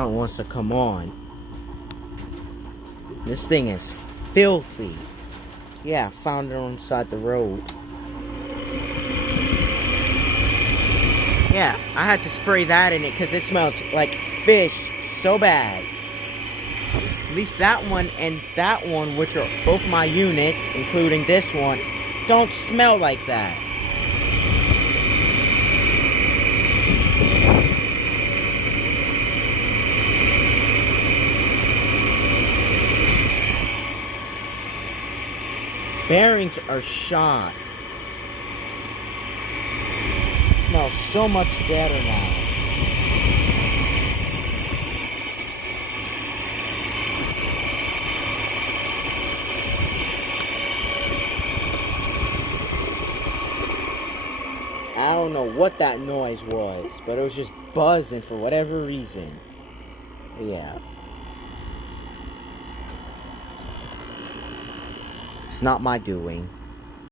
Now it wants to come on. This thing is filthy. Yeah, I found it on the side of the road. Yeah, I had to spray that in it because it smells like fish so bad. At least that one and that one, which are both my units, including this one, don't smell like that. Bearings are shot. Smells so much better now. I don't know what that noise was, but it was just buzzing for whatever reason. Yeah. It's not my doing.